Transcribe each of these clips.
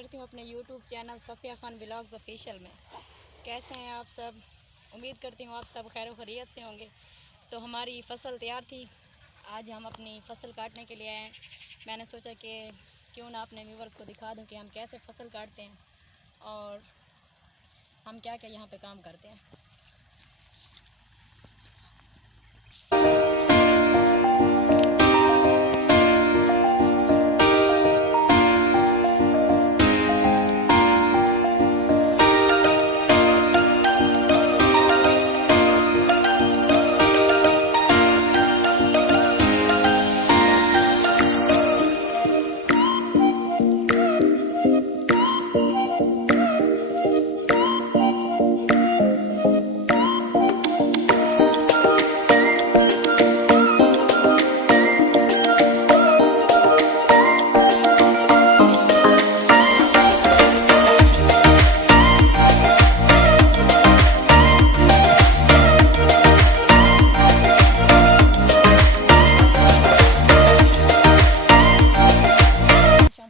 करती हूँ अपने YouTube channel Safiya Khan blogs official में। कैसे हैं आप सब? उम्मीद करती हूँ आप सब खैर खैरियत से होंगे। तो हमारी फ़सल तैयार थी, आज हम अपनी फ़सल काटने के लिए आए हैं। मैंने सोचा कि क्यों ना अपने व्यूवर्स को दिखा दूँ कि हम कैसे फ़सल काटते हैं और हम क्या क्या यहाँ पे काम करते हैं।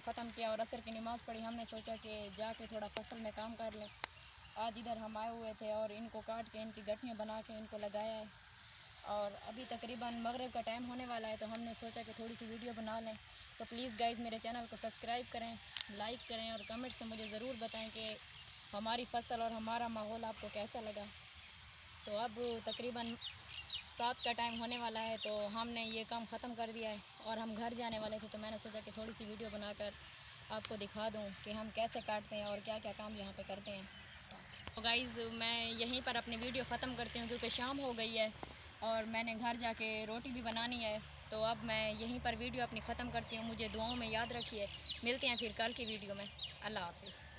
ख़त्म किया और असर की नमाज़ पढ़ी। हमने सोचा कि जाके थोड़ा फसल में काम कर लें। आज इधर हम आए हुए थे और इनको काट के इनकी गठियाँ बना के इनको लगाया है और अभी तकरीबन मगरिब का टाइम होने वाला है, तो हमने सोचा कि थोड़ी सी वीडियो बना लें। तो प्लीज़ गाइज़ मेरे चैनल को सब्सक्राइब करें, लाइक करें और कमेंट से मुझे ज़रूर बताएं कि हमारी फ़सल और हमारा माहौल आपको कैसा लगा। तो अब तकरीबन 7 का टाइम होने वाला है, तो हमने ये काम ख़त्म कर दिया है और हम घर जाने वाले थे। तो मैंने सोचा कि थोड़ी सी वीडियो बनाकर आपको दिखा दूं कि हम कैसे काटते हैं और क्या क्या काम यहाँ पे करते हैं। तो गाइज़ मैं यहीं पर अपनी वीडियो ख़त्म करती हूँ क्योंकि शाम हो गई है और मैंने घर जाके रोटी भी बनानी है। तो अब मैं यहीं पर वीडियो अपनी ख़त्म करती हूँ। मुझे दुआओं में याद रखिए। मिलते हैं फिर कल की वीडियो में। अल्लाह हाफ़िज़।